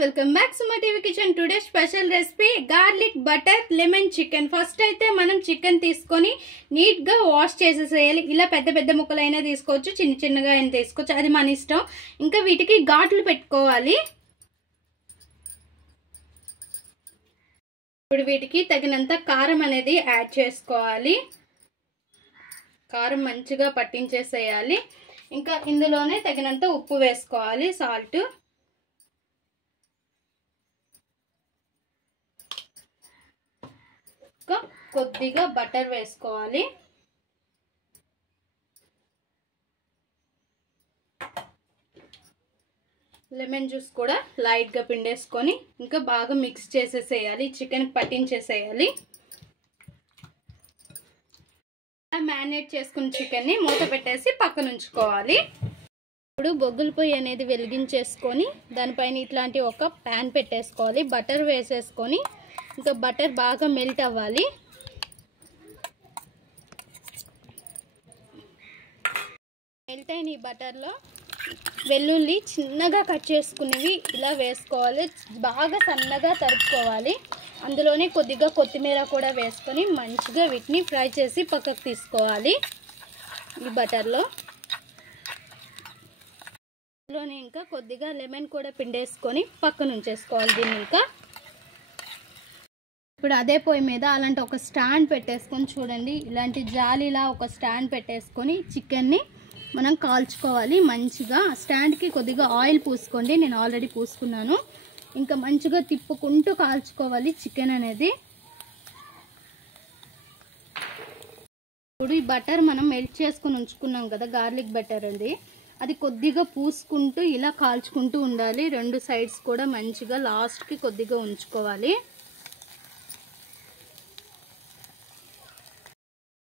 Welcome back Suma TV kitchen. Today special recipe garlic butter lemon chicken. First అయితే మనం chicken తీసుకొని neat గా wash చేసేసేయాలి. ఇలా పెద్ద పెద్ద ముక్కలైనా తీసుకోవచ్చు, చిన్న చిన్నగా అయినా తీసుకోవచ్చు, అది మన ఇష్టం. ఇంకా వీటికి ఘాట్లు పెట్టుకోవాలి. ఇప్పుడు వీటికి తగినంత కారం అనేది యాడ్ చేసుకోవాలి. కారం మంచిగా పట్టించేసేయాలి. ఇంకా ఇందులోనే తగినంత ఉప్పు వేసుకోవాలి, సాల్ట్. కొద్దిగా బటర్ వేసుకోవాలి. లెమన్ జ్యూస్ కూడా లైట్ గా పిండేసుకొని ఇంకా బాగా మిక్స్ చేసేసేయాలి, చికెన్ పట్టించేసేయాలి. మ్యారినేట్ చేసుకున్న చికెన్ ని మూత పెట్టేసి పక్కన ఉంచుకోవాలి. ఇప్పుడు బొగ్గుల పొయ్యి అనేది వెలిగించేసుకొని దానిపైన ఇట్లాంటి ఒక ప్యాన్ పెట్టేసుకోవాలి. బటర్ వేసేసుకొని ఇంకా బటర్ బాగా మెల్ట్ అవ్వాలి. మెల్ట్ అయిన ఈ బటర్లో వెల్లుల్లి చిన్నగా కట్ చేసుకునేవి ఇలా వేసుకోవాలి. బాగా సన్నగా తరుపుకోవాలి. అందులోనే కొద్దిగా కొత్తిమీర కూడా వేసుకొని మంచిగా వీటిని ఫ్రై చేసి పక్కకు తీసుకోవాలి. ఈ బటర్లో అందులోనే ఇంకా కొద్దిగా లెమన్ కూడా పిండేసుకొని పక్కన ఉంచేసుకోవాలి. దీన్ని ఇంకా ఇప్పుడు అదే పొయ్యి మీద అలాంటి ఒక స్టాండ్ పెట్టేసుకొని చూడండి, ఇలాంటి జాలీలా ఒక స్టాండ్ పెట్టేసుకొని చికెన్ని మనం కాల్చుకోవాలి. మంచిగా స్టాండ్కి కొద్దిగా ఆయిల్ పూసుకోండి, నేను ఆల్రెడీ పూసుకున్నాను. ఇంకా మంచిగా తిప్పుకుంటూ కాల్చుకోవాలి చికెన్ అనేది. ఇప్పుడు ఈ బటర్ మనం మెల్ట్ చేసుకుని ఉంచుకున్నాం కదా, గార్లిక్ బటర్ అది కొద్దిగా పూసుకుంటూ ఇలా కాల్చుకుంటూ ఉండాలి. రెండు సైడ్స్ కూడా మంచిగా లాస్ట్కి కొద్దిగా ఉంచుకోవాలి.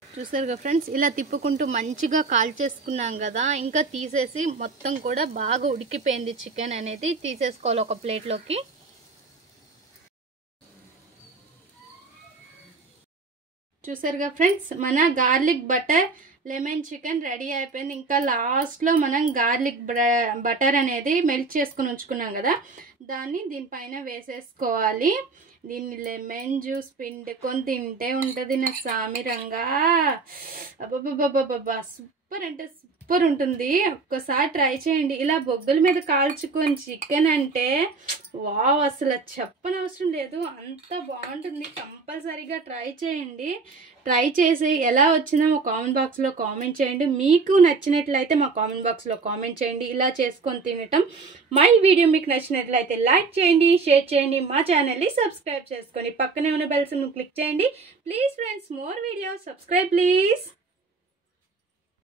చూసారుగా ఫ్రెండ్స్, ఇలా తిప్పుకుంటూ మంచిగా కాల్చేసుకున్నాం కదా. ఇంకా తీసేసి మొత్తం కూడా బాగా ఉడికిపోయింది చికెన్ అనేది, తీసేసుకోవాలి ఒక ప్లేట్లోకి. చూసారుగా ఫ్రెండ్స్, మన garlic butter lemon chicken ready అయిపోయింది. ఇంకా లాస్ట్లో మనం గార్లిక్ బటర్ అనేది మెల్ట్ చేసుకుని ఉంచుకున్నాం కదా, దాన్ని దీనిపైన వేసేసుకోవాలి. దీన్ని లెమన్ జ్యూస్ పిండుకొని తింటే ఉంటుంది నా సామిరంగా. అబ్బబ్బబ్బబ్బబ్బా, సూపర్ అంటే సూపర్ ఉంటుంది. ఒక్కసారి ట్రై చేయండి. ఇలా బొగ్గుల మీద కాల్చుకొని చికెన్ అంటే వావ్, అసలు చెప్పనవసరం లేదు, అంత బాగుంటుంది. కంపల్సరీగా ట్రై చేయండి. ట్రై చేసి ఎలా వచ్చిందో మా కామెంట్ బాక్స్లో కామెంట్ చేయండి. మీకు నచ్చినట్లయితే మా కామెంట్ బాక్స్లో కామెంట్ చేయండి. ఇలా చేసుకొని తినటం. మా వీడియో మీకు నచ్చినట్లయితే లైక్ చేయండి, షేర్ చేయండి, మా ఛానల్ని సబ్స్క్రైబ్ చేసుకొని పక్కనే ఉన్న బెల్ సింబల్ క్లిక్ చేయండి. Please friends, more videos, subscribe please.